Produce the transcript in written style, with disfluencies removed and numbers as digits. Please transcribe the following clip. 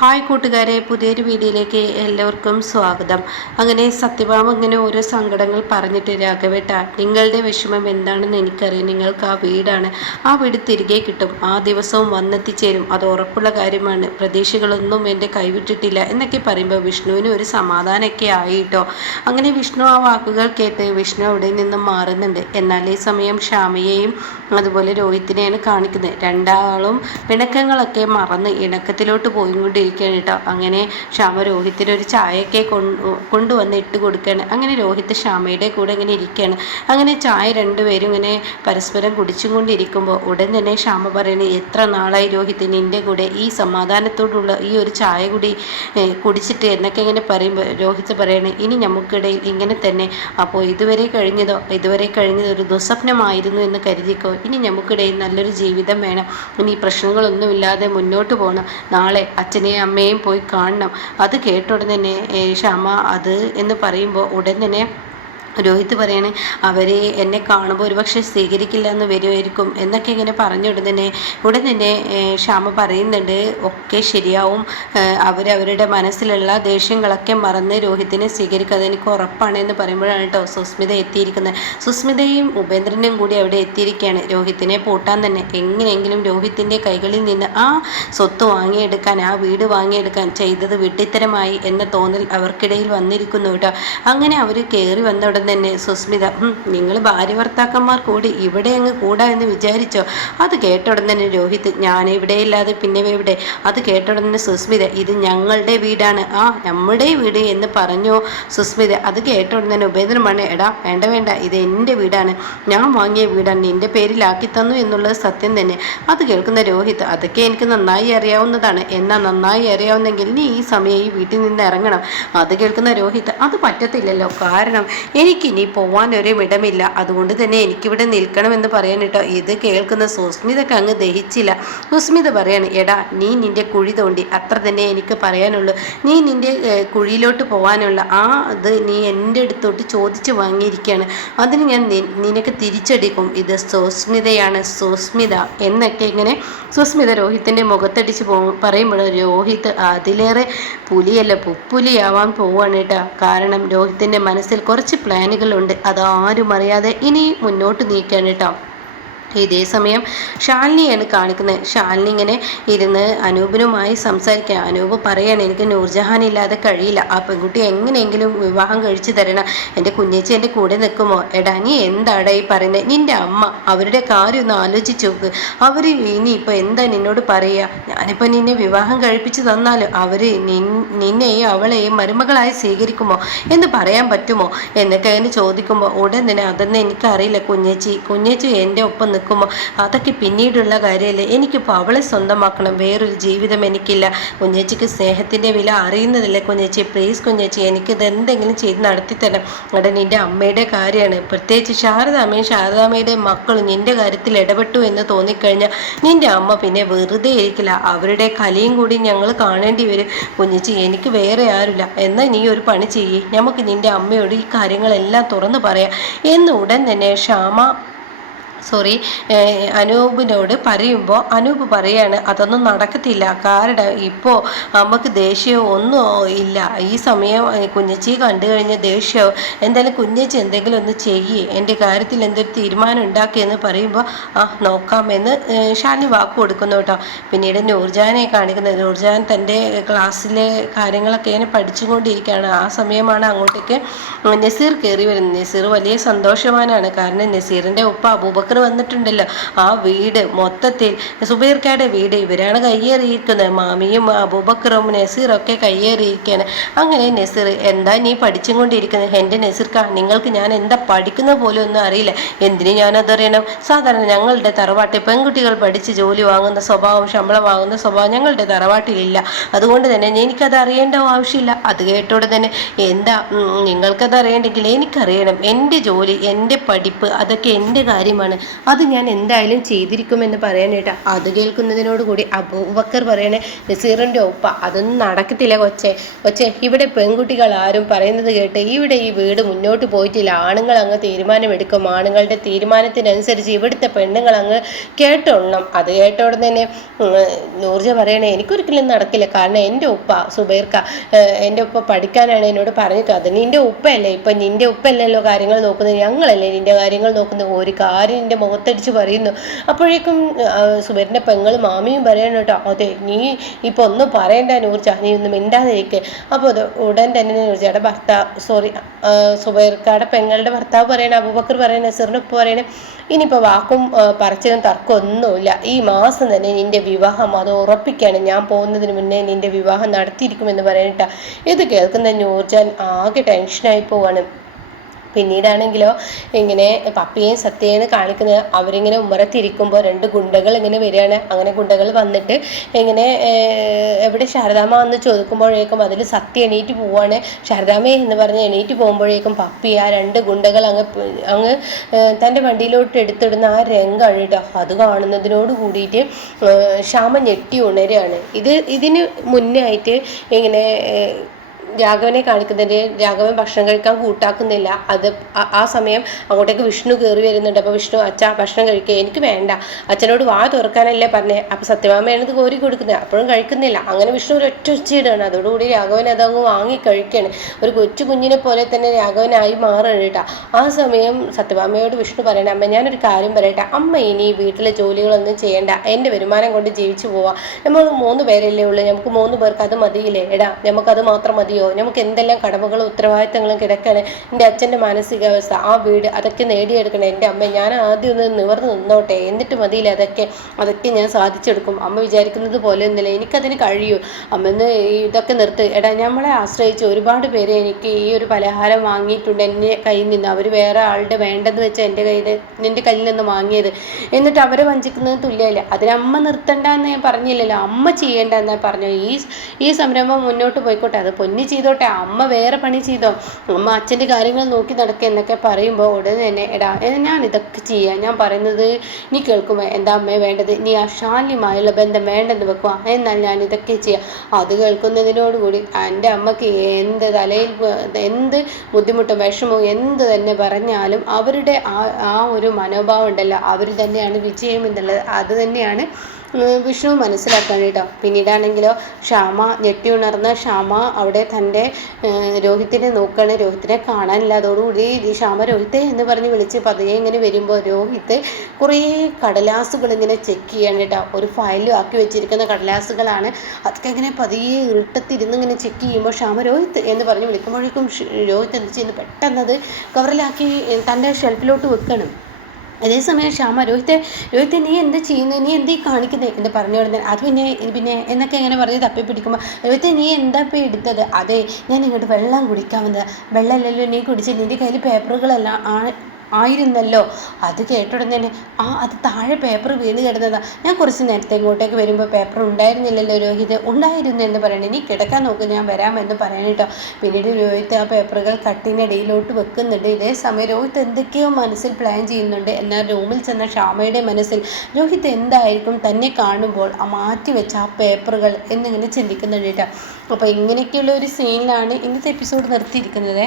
Hi കൂട്ടുകാരെ, പുതിയൊരു വീഡിയോയിലേക്ക് എല്ലാവർക്കും സ്വാഗതം. അങ്ങനെ സത്യഭാമ ഇങ്ങനെ ഓരോ സങ്കടങ്ങൾ പറഞ്ഞിട്ട്, രാഘവേട്ട നിങ്ങളുടെ വിഷമം എന്താണെന്ന് എനിക്കറിയാം. നിങ്ങൾക്ക് ആ വീടാണ്, ആ വീട് തിരികെ കിട്ടും, ആ ദിവസവും വന്നെത്തിച്ചേരും, അത് ഉറപ്പുള്ള കാര്യമാണ്, പ്രതീക്ഷകളൊന്നും എൻ്റെ കൈവിട്ടിട്ടില്ല എന്നൊക്കെ പറയുമ്പോൾ വിഷ്ണുവിന് ഒരു സമാധാനമൊക്കെ ആയിട്ടോ. അങ്ങനെ വിഷ്ണു ആ വാക്കുകൾ കേട്ട് വിഷ്ണു അവിടെ നിന്നും മാറുന്നുണ്ട്. എന്നാൽ ഈ സമയം ശ്യാമയെയും അതുപോലെ രോഹിത്തിനെയാണ് കാണിക്കുന്നത്. രണ്ടാളും പിണക്കങ്ങളൊക്കെ മറന്ന് ഇണക്കത്തിലോട്ട് പോയിക്കൊണ്ടിരിക്കുകയാണ് കേട്ടോ. അങ്ങനെ ശ്യാമ രോഹിത്തിന് ഒരു ചായയൊക്കെ കൊണ്ടുവന്ന് ഇട്ട് കൊടുക്കുകയാണ്. അങ്ങനെ രോഹിത്ത് ശ്യാമയുടെ കൂടെ ഇങ്ങനെ ഇരിക്കുകയാണ്. അങ്ങനെ ചായ രണ്ടുപേരും ഇങ്ങനെ പരസ്പരം കുടിച്ചും കൊണ്ടിരിക്കുമ്പോൾ ഉടൻ തന്നെ ശ്യാമ പറയുന്നത്, എത്ര നാളായി രോഹിത്ത് നിൻ്റെ കൂടെ ഈ സമാധാനത്തോടുള്ള ഈ ഒരു ചായ കൂടി കുടിച്ചിട്ട് എന്നൊക്കെ ഇങ്ങനെ പറയുമ്പോൾ രോഹിത്ത് പറയണേ, ഇനി നമുക്കിടയിൽ ഇങ്ങനെ തന്നെ. അപ്പോൾ ഇതുവരെ കഴിഞ്ഞത് ഒരു ദുസ്വപ്നമായിരുന്നു എന്ന് കരുതിക്കോ. ഇനി നമുക്കിടയിൽ നല്ലൊരു ജീവിതം വേണം. ഇനി പ്രശ്നങ്ങളൊന്നുമില്ലാതെ മുന്നോട്ട് പോകണം. നാളെ അച്ഛനെയും അമ്മയും പോയി കാണണം. അത് കേട്ട ഉടൻ തന്നെ ശ്യാമ അത് എന്ന് പറയുമ്പോൾ ഉടൻ തന്നെ രോഹിത്ത് പറയണേ, അവർ എന്നെ കാണുമ്പോൾ ഒരുപക്ഷെ സ്വീകരിക്കില്ല എന്ന് വരുമായിരിക്കും എന്നൊക്കെ ഇങ്ങനെ ഉടൻ തന്നെ ശ്യാമ പറയുന്നുണ്ട്, ഒക്കെ ശരിയാവും, അവരവരുടെ മനസ്സിലുള്ള ദേഷ്യങ്ങളൊക്കെ മറന്ന് രോഹിത്തിനെ സ്വീകരിക്കുക, അതെനിക്ക് ഉറപ്പാണ് എന്ന് പറയുമ്പോഴാണ് കേട്ടോ സുസ്മിത എത്തിയിരിക്കുന്നത്. സുസ്മിതയും ഉപേന്ദ്രനും കൂടി അവിടെ എത്തിയിരിക്കുകയാണ്. രോഹിത്തിനെ പൂട്ടാൻ തന്നെ എങ്ങനെയെങ്കിലും രോഹിത്തിൻ്റെ കൈകളിൽ നിന്ന് ആ സ്വത്ത് വാങ്ങിയെടുക്കാൻ, ആ വീട് വാങ്ങിയെടുക്കാൻ ചെയ്തത് വിഡ്ഢിത്തരമായി എന്ന തോന്നൽ അവർക്കിടയിൽ വന്നിരിക്കുന്നു കേട്ടോ. അങ്ങനെ അവർ കയറി വന്ന ഉടൻ തന്നെ സുസ്മിത, നിങ്ങൾ ഭാര്യ ഭർത്താക്കന്മാർ കൂടി ഇവിടെ അങ്ങ് കൂടാ എന്ന് വിചാരിച്ചോ? അത് കേട്ട ഉടൻ തന്നെ രോഹിത്ത്, ഞാൻ ഇവിടെയില്ലാതെ പിന്നെ എവിടെ? അത് കേട്ട ഉടൻ തന്നെ സുസ്മിത, ഇത് ഞങ്ങളുടെ വീടാണ്, ആ നമ്മുടെ വീട് എന്ന് പറഞ്ഞു സുസ്മിത. അത് കേട്ട ഉടൻ തന്നെ ഉപേന്ദ്രൻ പറഞ്ഞു, എടാ വേണ്ട, ഇത് എൻ്റെ വീടാണ്, ഞാൻ വാങ്ങിയ വീടാണ്, നിൻ്റെ പേരിലാക്കി തന്നു എന്നുള്ളത് സത്യം തന്നെ. അത് കേൾക്കുന്ന രോഹിത്ത്, അതൊക്കെ എനിക്ക് നന്നായി അറിയാവുന്നതാണ്, എന്നാൽ നന്നായി അറിയാവുന്നെങ്കിൽ നീ ഈ സമയം ഈ വീട്ടിൽ നിന്ന് ഇറങ്ങണം. അത് കേൾക്കുന്ന രോഹിത്ത്, അത് പറ്റത്തില്ലല്ലോ, കാരണം എനിക്കിനി പോവാനൊരു ഇടമില്ല, അതുകൊണ്ട് തന്നെ എനിക്കിവിടെ നിൽക്കണമെന്ന് പറയാനിട്ടോ. ഇത് കേൾക്കുന്ന സുസ്മിതക്ക് അങ്ങ് ദഹിച്ചില്ല. സുസ്മിത പറയാണ്, എടാ നീ നിൻ്റെ കുഴി തോണ്ടി, അത്ര തന്നെ എനിക്ക് പറയാനുള്ളൂ. നീ നിൻ്റെ കുഴിയിലോട്ട് പോകാനുള്ള ആ ഇത് നീ എൻ്റെ അടുത്തോട്ട് ചോദിച്ച് വാങ്ങിയിരിക്കുകയാണ്, അതിന് ഞാൻ നിനക്ക് തിരിച്ചടിക്കും. ഇത് സുസ്മിതയാണ്, സുസ്മിത എന്നൊക്കെ ഇങ്ങനെ സുസ്മിത രോഹിത്തിൻ്റെ മുഖത്തടിച്ച് പറയുമ്പോൾ രോഹിത്ത് അതിലേറെ പുലിയല്ല പുപ്പുലിയാവാൻ പോവാണ് കേട്ടോ. കാരണം രോഹിത്തിൻ്റെ മനസ്സിൽ കുറച്ച് പ്ലാനുകളുണ്ട്, അതാരും അറിയാതെ ഇനി മുന്നോട്ട് നീക്കാൻ കേട്ടോ. ഇതേ സമയം ശാലിനിയാണ് കാണിക്കുന്നത്. ശാലിനി ഇങ്ങനെ ഇരുന്ന് അനൂപിനുമായി സംസാരിക്കുക. അനൂപ് പറയാണ്, എനിക്ക് നൂർജഹാൻ ഇല്ലാതെ കഴിയില്ല, ആ പെൺകുട്ടി എങ്ങനെയെങ്കിലും വിവാഹം കഴിച്ചു തരണം, എൻ്റെ കുഞ്ഞേച്ചി എൻ്റെ കൂടെ നിൽക്കുമോ? എടാ നീ എന്താടാ ഈ പറയുന്നത്? നിൻ്റെ അമ്മ അവരുടെ കാര്യം ഒന്ന് ആലോചിച്ച് നോക്ക്. അവർ ഇനിയിപ്പോൾ എന്താ നിന്നോട് പറയുക? ഞാനിപ്പോൾ നിന്നെ വിവാഹം കഴിപ്പിച്ച് തന്നാലും അവർ നിന്നെയും അവളെയും മരുമകളായി സ്വീകരിക്കുമോ എന്ന് പറയാൻ പറ്റുമോ എന്നൊക്കെ അതിന് ചോദിക്കുമ്പോൾ ഉടൻ തന്നെ, അതൊന്നും എനിക്കറിയില്ല കുഞ്ഞേച്ചി എൻ്റെ ഒപ്പം നിൽക്കുമ്പോൾ അതൊക്കെ പിന്നീടുള്ള കാര്യമല്ലേ, എനിക്കിപ്പോൾ അവളെ സ്വന്തമാക്കണം, വേറൊരു ജീവിതം എനിക്കില്ല. കുഞ്ഞേച്ചിക്ക് സ്നേഹത്തിൻ്റെ വില അറിയുന്നതല്ലേ കുഞ്ഞേച്ചി, പ്ലീസ് കുഞ്ഞേച്ചി എനിക്കിത് എന്തെങ്കിലും ചെയ്ത് നടത്തിത്തരണം. അവിടെ നിൻ്റെ അമ്മയുടെ കാര്യമാണ്, പ്രത്യേകിച്ച് ശാരദാമ്മയുടെ മക്കളും നിൻ്റെ കാര്യത്തിൽ ഇടപെട്ടു എന്ന് തോന്നിക്കഴിഞ്ഞാൽ നിൻ്റെ അമ്മ പിന്നെ വെറുതെ ഇരിക്കില്ല, അവരുടെ കലയും കൂടി ഞങ്ങൾ കാണേണ്ടി വരും. കുഞ്ഞേച്ചി എനിക്ക് വേറെ ആരുമില്ല, എന്നാൽ നീ ഒരു പണി ചെയ്യേ, നമുക്ക് നിൻ്റെ അമ്മയോട് ഈ കാര്യങ്ങളെല്ലാം തുറന്നു പറയാം എന്ന് ഉടൻ തന്നെ അനൂപിനോട് പറയുമ്പോൾ അനൂപ് പറയാണ്, അതൊന്നും നടക്കത്തില്ല, കാരണം ഇപ്പോൾ അമ്മക്ക് ദേഷ്യമോ ഒന്നും ഇല്ല, ഈ സമയം കുഞ്ഞച്ചി കണ്ടു കഴിഞ്ഞ ദേഷ്യമോ, എന്തായാലും കുഞ്ഞച്ചി എന്തെങ്കിലും ഒന്ന് ചെയ്യേ, എൻ്റെ കാര്യത്തിൽ എന്തൊരു തീരുമാനം ഉണ്ടാക്കിയെന്ന് പറയുമ്പോൾ നോക്കാമെന്ന് ഷാലിനി വാക്ക് കൊടുക്കുന്നു കേട്ടോ. പിന്നീട് നൂർജഹാനെ കാണിക്കുന്നത്. നൂർജഹാൻ തൻ്റെ ക്ലാസ്സിലെ കാര്യങ്ങളൊക്കെ ഇങ്ങനെ പഠിച്ചുകൊണ്ടിരിക്കുകയാണ്. ആ സമയമാണ് അങ്ങോട്ടേക്ക് നസീർ കയറി വരുന്നത്. നസീർ വലിയ സന്തോഷവാനാണ്, കാരണം നസീറിൻ്റെ ഉപ്പ അബൂബക്കർ വന്നിട്ടുണ്ടല്ലോ. ആ വീട് മൊത്തത്തിൽ സുബൈർക്കയുടെ വീട് ഇവരാണ് കയ്യേറിയിരിക്കുന്നത്. മാമിയും അബൂബക്കറും നസീറൊക്കെ കയ്യേറിയിരിക്കുകയാണ്. അങ്ങനെ നസീർ, എന്താ നീ പഠിച്ചും കൊണ്ടിരിക്കുന്നത്? എൻ്റെ നസീർക്ക, നിങ്ങൾക്ക് ഞാൻ എന്താ പഠിക്കുന്ന പോലും ഒന്നും അറിയില്ല, എന്തിനു ഞാനതറിയണം? സാധാരണ ഞങ്ങളുടെ തറവാട്ടിൽ പെൺകുട്ടികൾ പഠിച്ച് ജോലി വാങ്ങുന്ന സ്വഭാവം, ശമ്പളം വാങ്ങുന്ന സ്വഭാവം ഞങ്ങളുടെ തറവാട്ടിലില്ല, അതുകൊണ്ട് തന്നെ എനിക്കത് അറിയേണ്ട ആവശ്യമില്ല. അത് കേട്ടോടെ തന്നെ, എന്താ നിങ്ങൾക്കത് അറിയണ്ടെങ്കിൽ എനിക്കറിയണം, എൻ്റെ ജോലി എൻ്റെ പഠിപ്പ് അതൊക്കെ എൻ്റെ കാര്യമാണ്, അത് ഞാൻ എന്തായാലും ചെയ്തിരിക്കുമെന്ന് പറയാനേട്ടാ. അത് കേൾക്കുന്നതിനോടുകൂടി അബൂബക്കർ പറയണേ, നസീറിൻ്റെ ഉപ്പ അതൊന്നും നടക്കത്തില്ല കൊച്ചെ ഇവിടെ പെൺകുട്ടികൾ ആരും പറയുന്നത് കേട്ട് ഇവിടെ ഈ വീട് മുന്നോട്ട് പോയിട്ടില്ല. ആണുങ്ങൾ അങ്ങ് തീരുമാനമെടുക്കും. ആണുങ്ങളുടെ തീരുമാനത്തിനനുസരിച്ച് ഇവിടുത്തെ പെണ്ണുങ്ങൾ അങ്ങ് കേട്ടോണം. അത് കേട്ടോടെ തന്നെ നൂർജ പറയണേ, എനിക്കൊരിക്കലും നടക്കില്ല. കാരണം എൻ്റെ ഉപ്പ സുബൈർക്ക, എൻ്റെ ഉപ്പ പഠിക്കാനാണ് എന്നോട് പറഞ്ഞിട്ട്. അത് നിന്റെ ഉപ്പയല്ലേ, ഇപ്പം നിന്റെ ഉപ്പയല്ലല്ലോ കാര്യങ്ങൾ നോക്കുന്നത്, ഞങ്ങളല്ലേ നിന്റെ കാര്യങ്ങൾ നോക്കുന്നത്. ഒരു കാര്യം നിന്റെ മുഖത്തടിച്ച് പറയുന്നു. അപ്പോഴേക്കും സുബൈറിൻ്റെ പെങ്ങൾ മാമിയും പറയണം കേട്ടോ, അതെ നീ ഇപ്പൊ ഒന്നും പറയണ്ട നൂർജ, നീ ഒന്നും മിണ്ടാതിരിക്കുക. അപ്പോൾ അത് ഉടൻ തന്നെ നൂർജയുടെ സുബൈർക്കാടെ പെങ്ങളുടെ ഭർത്താവ് പറയണേ, അബൂബക്കർ പറയണേ, നസീറിൻ്റെ ഉപ്പ പറയണേ, ഇനിയിപ്പോൾ വാക്കും പറച്ചിലും തർക്കമൊന്നുമില്ല. ഈ മാസം തന്നെ നിന്റെ വിവാഹം അത് ഉറപ്പിക്കുകയാണ്. ഞാൻ പോകുന്നതിന് മുന്നേ നിന്റെ വിവാഹം നടത്തിയിരിക്കുമെന്ന് പറയണ്ട. ഇത് കേൾക്കുന്ന നൂർജാൻ ആകെ ടെൻഷനായി പോവാണ്. പിന്നീടാണെങ്കിലോ ഇങ്ങനെ പപ്പിയെയും സത്യയെയും കാണിക്കുന്നത്, അവരിങ്ങനെ ഉമ്മറത്തിരിക്കുമ്പോൾ രണ്ട് ഗുണ്ടകൾ ഇങ്ങനെ വരികയാണ്. അങ്ങനെ ഗുണ്ടകൾ വന്നിട്ട് ഇങ്ങനെ എവിടെ ശാരദാമ്മ വന്ന് ചോദിക്കുമ്പോഴേക്കും അതിൽ സത്യ എണീറ്റ് പോവാണ്. ശാരദാമ്മ എന്ന് പറഞ്ഞ് എണീറ്റ് പോകുമ്പോഴേക്കും പപ്പി ആ രണ്ട് ഗുണ്ടകൾ അങ്ങ് തൻ്റെ വണ്ടിയിലോട്ട് എടുത്തിടുന്ന ആ രംഗമാണ് കേട്ടോ. അത് കാണുന്നതിനോട് കൂടിയിട്ട് ശ്യാമ ഞെട്ടി ഉണരുകയാണ്. ഇതിന് മുന്നേ ആയിട്ട് ഇങ്ങനെ രാഘവനെ കാണിക്കുന്നതിന് രാഘവൻ ഭക്ഷണം കഴിക്കാൻ കൂട്ടാക്കുന്നില്ല. അത് ആ സമയം അങ്ങോട്ടേക്ക് വിഷ്ണു കയറി വരുന്നുണ്ട്. അപ്പോൾ വിഷ്ണു, അച്ഛാ ഭക്ഷണം കഴിക്കുക, എനിക്ക് വേണ്ട, അച്ഛനോട് വാ തുറക്കാനല്ലേ പറഞ്ഞേ. അപ്പോൾ സത്യഭാമയാണ് ഇത് കോരി കൊടുക്കുന്നത്, അപ്പോഴും കഴിക്കുന്നില്ല. അങ്ങനെ വിഷ്ണു ഒരു ഒറ്റ ഒച്ചയിടുകയാണ്. അതോടുകൂടി രാഘവൻ അതങ്ങ് വാങ്ങി കഴിക്കുകയാണ്. ഒരു കൊച്ചു കുഞ്ഞിനെ പോലെ തന്നെ രാഘവനായി മാറുകയാണ് കേട്ടോ. ആ സമയം സത്യഭാമയോട് വിഷ്ണു പറയണേ, അമ്മ ഞാനൊരു കാര്യം പറയട്ടെ, അമ്മ ഇനി വീട്ടിലെ ജോലികളൊന്നും ചെയ്യേണ്ട, എൻ്റെ വരുമാനം കൊണ്ട് ജീവിച്ചു പോവാം. നമ്മൾ 3 പേരല്ലേ ഉള്ളൂ, നമുക്ക് 3 പേർക്ക് അത് മതിയില്ലേ എടാ, നമുക്കത് മാത്രം മതിയോ? നമുക്ക് എന്തെല്ലാം കടമകളും ഉത്തരവാദിത്തങ്ങളും കിടക്കാണ്. എൻ്റെ അച്ഛൻ്റെ മാനസികാവസ്ഥ, ആ വീട്, അതൊക്കെ നേടിയെടുക്കണം. എൻ്റെ അമ്മ, ഞാൻ ആദ്യം ഒന്ന് നിവർന്ന് നിന്നോട്ടെ, എന്നിട്ട് മതിയില്ല അതൊക്കെ ഞാൻ സാധിച്ചെടുക്കും. അമ്മ വിചാരിക്കുന്നത് പോലെ ഒന്നുമില്ല, എനിക്കതിന് കഴിയൂ. അമ്മന്ന് ഇതൊക്കെ നിർത്ത് എടാ. നമ്മളെ ആശ്രയിച്ച് ഒരുപാട് പേര് എനിക്ക് ഈ ഒരു പലഹാരം വാങ്ങിയിട്ടുണ്ട് എൻ്റെ കയ്യിൽ നിന്ന്. അവർ വേറെ ആളുടെ വേണ്ടെന്ന് വെച്ചാൽ എൻ്റെ കയ്യിൽ നിന്ന് വാങ്ങിയത്. എന്നിട്ട് അവരെ വഞ്ചിക്കുന്നത് തുല്യമല്ല. അതിനമ്മ നിർത്തണ്ട എന്ന് ഞാൻ പറഞ്ഞില്ലല്ലോ, അമ്മ ചെയ്യേണ്ട എന്നാ പറഞ്ഞു. ഈ സംരംഭം മുന്നോട്ട് പോയിക്കോട്ടെ, അത് പൊന്നി ചെയ്തോട്ടെ, അമ്മ വേറെ പണി ചെയ്തോ, അമ്മ അച്ഛൻ്റെ കാര്യങ്ങൾ നോക്കി നടക്കുക എന്നൊക്കെ പറയുമ്പോൾ ഉടനെ തന്നെ എടാ ഞാൻ ഇതൊക്കെ ചെയ്യാം, ഞാൻ പറയുന്നത് നീ കേൾക്കുമോ, എന്താ അമ്മയെ വേണ്ടത്, നീ ആ ശാലിയുമായുള്ള ബന്ധം വേണ്ടെന്ന് വെക്കുക, എന്നാൽ ഞാൻ ഇതൊക്കെ ചെയ്യാം. അത് കേൾക്കുന്നതിനോടുകൂടി എൻ്റെ അമ്മക്ക് എന്ത് തലയിൽ എന്ത് ബുദ്ധിമുട്ടും വിഷമവും എന്ത് തന്നെ പറഞ്ഞാലും അവരുടെ ആ ഒരു മനോഭാവം ഉണ്ടല്ലോ, അവർ തന്നെയാണ് വിജയം എന്നുള്ളത്, അത് തന്നെയാണ് വിഷ്ണു മനസ്സിലാക്കാൻ കേട്ടോ. പിന്നീടാണെങ്കിലോ ശ്യാമ ഞെട്ടി ഉണർന്ന ശ്യാമ അവിടെ തൻ്റെ രോഹിത്തിനെ നോക്കുകയാണ്. രോഹിത്തിനെ കാണാനില്ല. അതോടുകൂടി ശ്യാമ രോഹിത്തെ എന്ന് പറഞ്ഞ് വിളിച്ച് പതിയെ ഇങ്ങനെ വരുമ്പോൾ രോഹിത്ത് കുറേ കടലാസുകൾ ഇങ്ങനെ ചെക്ക് ചെയ്യാണ് കേട്ടോ. ഒരു ഫയലിൽ ആക്കി വെച്ചിരിക്കുന്ന കടലാസുകളാണ്. അതൊക്കെ ഇങ്ങനെ പതിയെ ഇരുട്ടത്തിരുന്ന് ഇങ്ങനെ ചെക്ക് ചെയ്യുമ്പോൾ ശ്യാമ രോഹിത്ത് എന്ന് പറഞ്ഞ് വിളിക്കുമ്പോഴേക്കും രോഹിത്ത് എന്ത് ചെയ്യുന്നു, പെട്ടെന്നത് കവറിലാക്കി തൻ്റെ ഷെൽഫിലോട്ട് വെക്കണം. അതേസമയം ശ്യാമ രോഹിത്തെ നീ എന്താ ചെയ്യുന്നത്, നീ എന്തീ കാണിക്കുന്നത് എന്ന് പറഞ്ഞു കൊടുത്തത്. അത് പിന്നെ എന്നൊക്കെ ഇങ്ങനെ പറഞ്ഞ് തപ്പിപ്പിടിക്കുമ്പോൾ രോഹിത്തെ നീ എന്താ ഇപ്പോൾ എടുത്തത്? അതെ ഞാൻ ഇങ്ങോട്ട് വെള്ളം കുടിക്കാൻ വന്നത്. വെള്ളമല്ലല്ലോ നീ കുടിച്ചത്, നിൻ്റെ കയ്യിൽ പേപ്പറുകളെല്ലാം ആയിരുന്നല്ലോ. അത് കേട്ടുടനെ തന്നെ അത് താഴെ പേപ്പർ വീണ് കിടന്നതാ. ഞാൻ കുറച്ച് നേരത്തെ ഇങ്ങോട്ടേക്ക് വരുമ്പോൾ പേപ്പർ ഉണ്ടായിരുന്നില്ലല്ലോ രോഹിത്. ഉണ്ടായിരുന്നു എന്ന് പറയണേ, നീ കിടക്കാൻ നോക്ക്, ഞാൻ വരാമെന്ന് പറയണേട്ടോ. പിന്നീട് രോഹിത് ആ പേപ്പറുകൾ കട്ടിനിടയിലോട്ട് വെക്കുന്നുണ്ട്. ഇതേ സമയം രോഹിത് എന്തൊക്കെയോ മനസ്സിൽ പ്ലാൻ ചെയ്യുന്നുണ്ട്. എന്നാൽ റൂമിൽ ചെന്ന ശ്യാമയുടെ മനസ്സിൽ രോഹിത് എന്തായിരിക്കും തന്നെ കാണുമ്പോൾ മാറ്റി വെച്ച ആ പേപ്പറുകൾ എന്നിങ്ങനെ ചിന്തിക്കുന്നുണ്ട് കേട്ടോ. അപ്പോൾ ഇങ്ങനെയൊക്കെയുള്ള ഒരു സീനിലാണ് ഇന്നത്തെ എപ്പിസോഡ് നിർത്തിയിരിക്കുന്നത്.